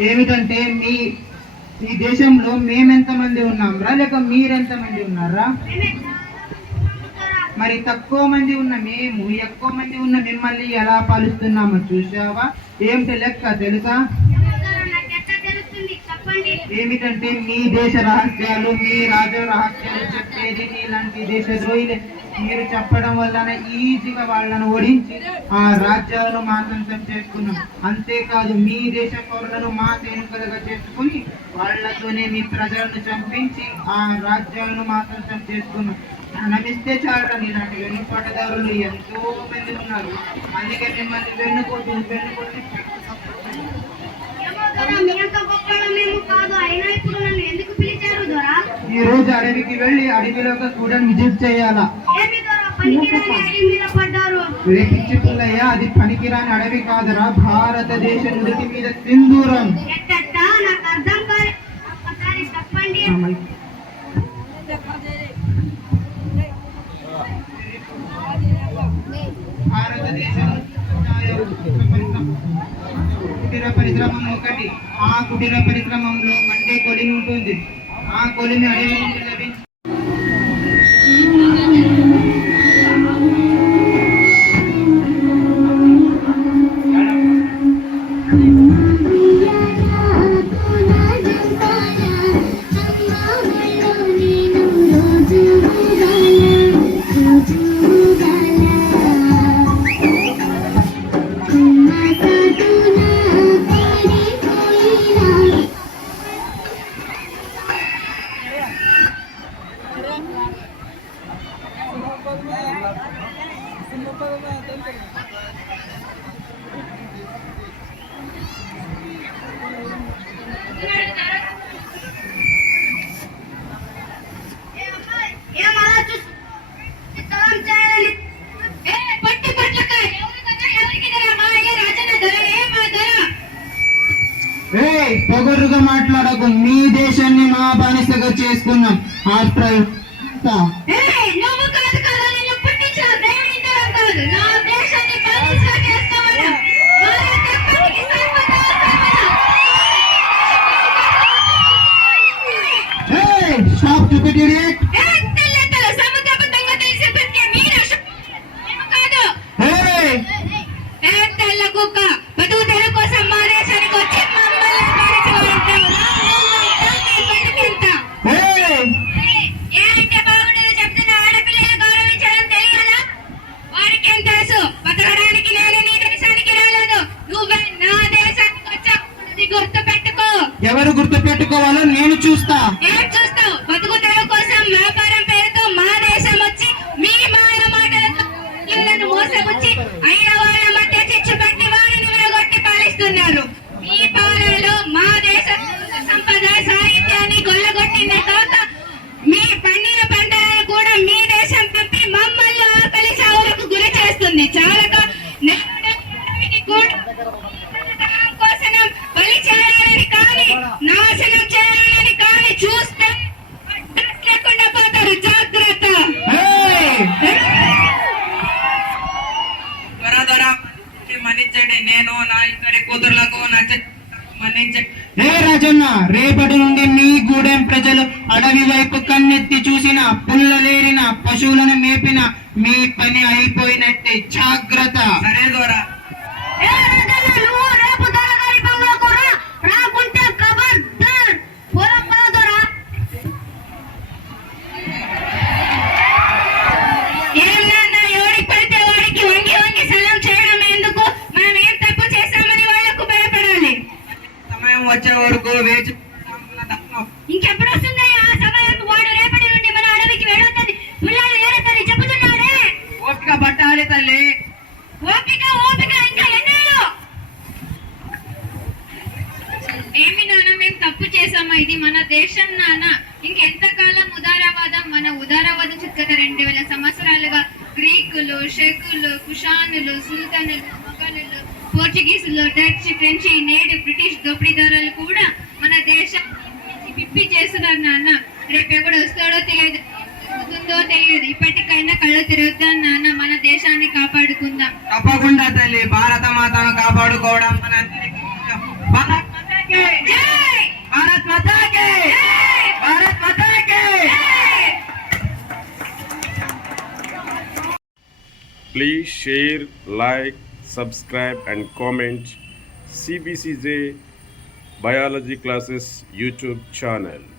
ఏమిటంటే మీ ఈ దేశంలో మేమెంత మంది ఉన్నాంరా? లేక మీరెంత మంది ఉన్నారా? మరి తక్కువ మంది ఉన్న మేము ఎక్కువ మంది ఉన్న మిమ్మల్ని ఎలా పాలిస్తున్నామో చూసావా ఏమిటి లెక్క తెలుసా? ఏమిటంటే మీ దేశ రహస్యాలు మీ రాజ రహస్యాలు చెప్పేది మీలాంటి దేశ ద్రోహిలే. మీరు చెప్పడం వలన ఈజీగా వాళ్ళను ఓడించి ఆ రాజ్యాలను మాతంతం చేసుకున్నాం. అంతేకాదు మీ దేశ పౌరులను మా సైనికులుగా చేసుకుని వాళ్ళతోనే మీ ప్రజలను చంపించి ఆ రాజ్యాలను మాతంతం చేసుకున్నాం. నమిస్తే చాలరా ఇలాంటి వెన్నుపాటదారులు ఎంతో మంది ఉన్నారు. అందుకే మిమ్మల్ని వెన్నుకోటు వెన్నుకోటి ఏమో దొరా మీ అంత గొప్పగా మేము కాదు అయినా ఇప్పుడు నన్ను ఎందుకు పిలిచారు దొరా ఈ రోజు అడవికి వెళ్ళి అడవిలో ఒక స్టూడెంట్ విజిట్ చేయాలా? అది పనికిరాని అడవి కాదురా. భారతదేశ నుడికి మీద సింధూరం. నాకు అర్థం చెప్పండి. ఒకటి. ఆ కుటీర పరిశ్రమంలో మండే కొలిమి ఉంటుంది. ఆ కొలిమి అడవి మాటలు మాట్లాడకు. మీ దేశాన్ని మా బానిసగా చేసుకున్నాం. ఆఫ్టర్ ఎవరు గుర్తు పెట్టుకోవాలో నేను చూస్తా. నేను నా ఇద్దరి కూతుర్లకు నా ఏ రాజన్న రేపటి నుండి మీ గూడెం ప్రజలు అడవి వైపు కన్నెత్తి చూసిన పుల్లలేరిన పశువులను మేపిన మీ పని అయిపోయినట్టే జాగ్రత్త. సరే దొరా. వరకు వేచి. ఇంకెప్పుడు వస్తుందయ్యా సమయం? వాడు రేపటి నుండి మన అడవికి వెళ్ళొద్దని పిల్లలు ఏరొద్దని చెబుతున్నాడే. ఓపిక పట్టాలి తల్లి. ఓపిక ఓపిక ఇంకా ఎన్నేళ్ళు? ఏమి నాన్న మేము తప్పు చేసామా ఇది మన దేశం నాన్న ఇంకెంతకాలం ఉదారవాదం? మన ఉదారవాదం చుట్టూ రెండు వేల సంవత్సరాలుగా. గ్రీకులు షెకులు కుషానులు సుల్తానులు. పోర్చుగీసులు డచ్ ఫ్రెంచ్ నేడు బ్రిటిష్ దోపిడీదారులు కూడా మన దేశం పిప్పి చేస్తున్నారు నాన్న. రేపు ఎవడు వస్తాడో తెలియదు. ఉందో తెలియదు. ఇప్పటికైనా కళ్ళు తెరవద్దాం నాన్న. మన దేశాన్ని కాపాడుకుందాం. తప్పకుండా తల్లి. భారత మాతను కాపాడుకోవడం మన please share like subscribe, and comment CBCJ Biology Classes YouTube channel.